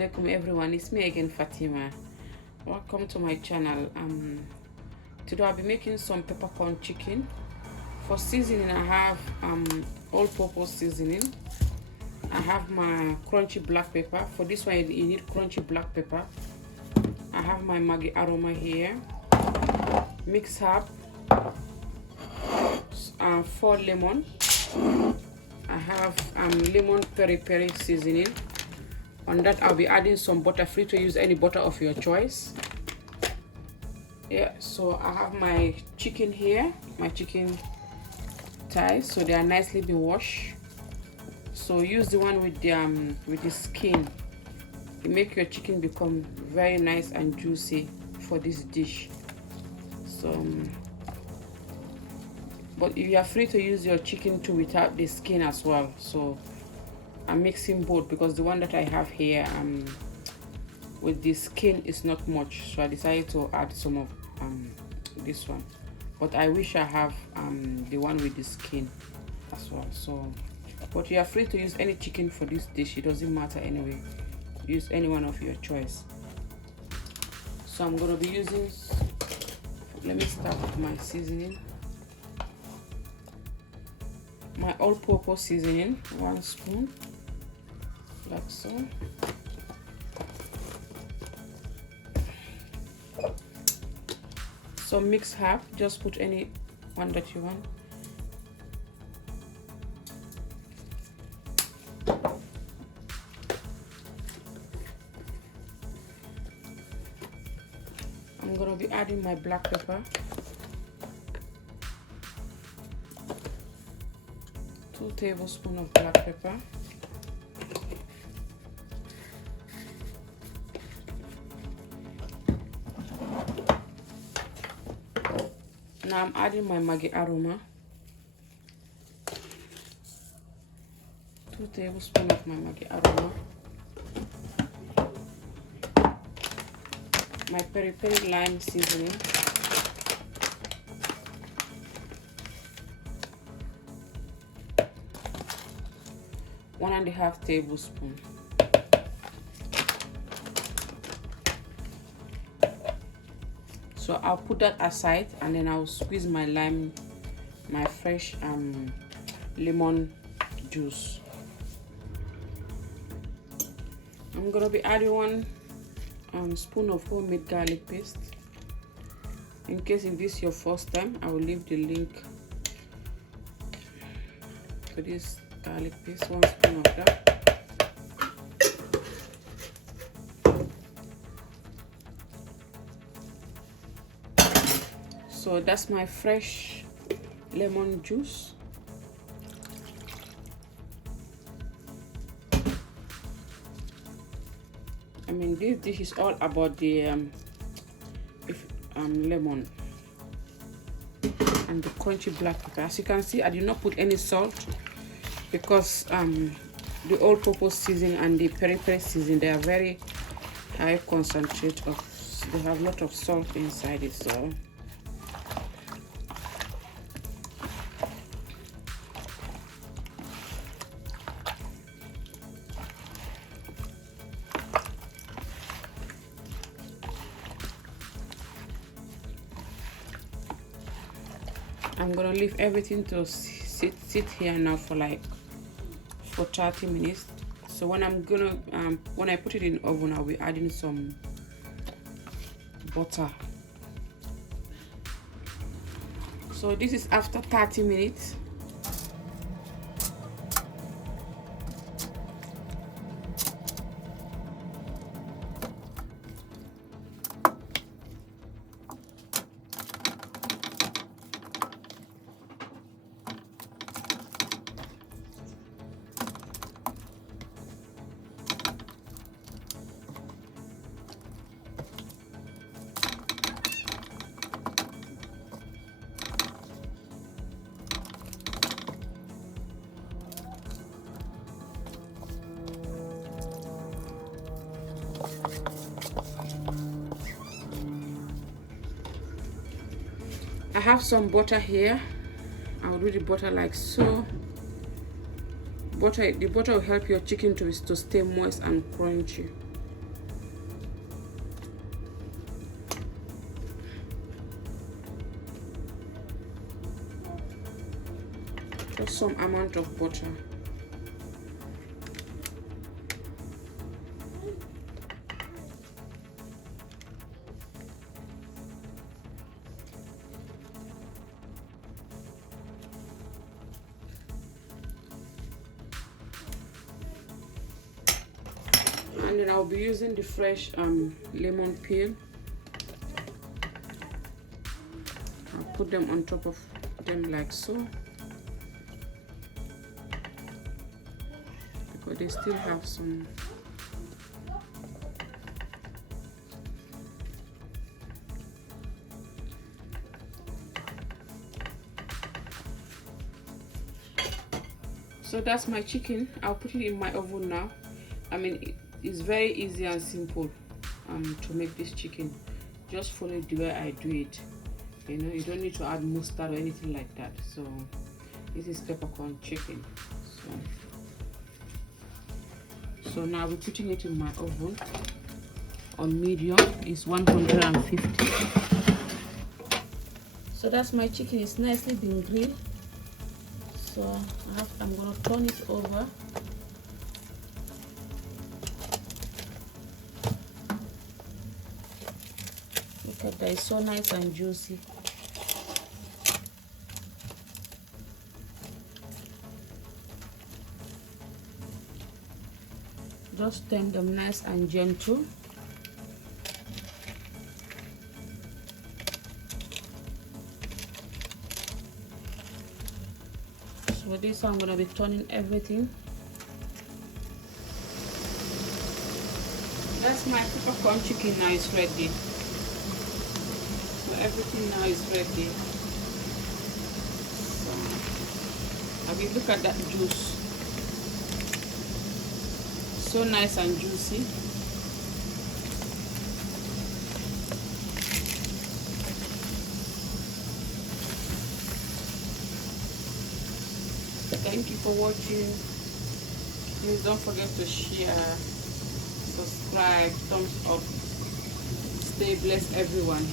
Alaikum everyone, it's me again, Fatima. Welcome to my channel. Today I'll be making some peppercorn chicken. For seasoning, I have all-purpose seasoning. I have my crunchy black pepper. For this one you need crunchy black pepper. I have my Maggi Aroma here, mixed herb, 4 lemon. I have lemon peri seasoning. On that I'll be adding some butter, free to use any butter of your choice. Yeah, so I have my chicken here, my chicken thighs, so they are nicely been washed. So use the one with the skin. It make your chicken become very nice and juicy for this dish. So but you are free to use your chicken too without the skin as well. So I'm mixing both because the one that I have here with the skin is not much, so I decided to add some of this one, but I wish I have the one with the skin as well. So but you are free to use any chicken for this dish, it doesn't matter anyway. Use any one of your choice. So I'm going to be using, let me start with my seasoning. My all-purpose seasoning, 1 spoon, like so. Some mixed herb, just put any one that you want. I'm gonna be adding my black pepper, 2 tablespoons of black pepper. Now I'm adding my Maggi Aroma, 2 tablespoons of my Maggi Aroma, my peri lime seasoning, one and a half tablespoon. So I'll put that aside and then I'll squeeze my lime, my fresh lemon juice. I'm gonna be adding 1 spoon of homemade garlic paste. In case if this is your first time, I will leave the link to this garlic paste, 1 spoon of that. So that's my fresh lemon juice. I mean, this dish is all about the lemon and the crunchy black pepper. As you can see, I did not put any salt because the all-purpose seasoning and the peri seasoning, they are very high concentrate of, they have a lot of salt inside it. So I'm gonna leave everything to sit here now for 30 minutes. So when I'm gonna when I put it in the oven, I'll be adding some butter. So this is after 30 minutes. I have some butter here. I'll do the butter like so. The butter will help your chicken to stay moist and crunchy. Just some amount of butter. And then I'll be using the fresh lemon peel. I'll put them on top of them like so, because they still have some. So that's my chicken. I'll put it in my oven now. I mean, it's very easy and simple to make this chicken. Just follow it the way I do it. You know, you don't need to add mustard or anything like that. So this is peppercorn chicken. So now we're putting it in my oven on medium. It's 150. So that's my chicken. It's nicely been grilled. So I'm gonna turn it over. Look at that, it's so nice and juicy. Just turn them nice and gentle. So this I'm gonna be turning everything. That's my peppercorn chicken. Now it's ready. So everything now is ready. So I mean, look at that juice. So nice and juicy. Thank you for watching. Please don't forget to share, subscribe, thumbs up. Stay blessed, everyone.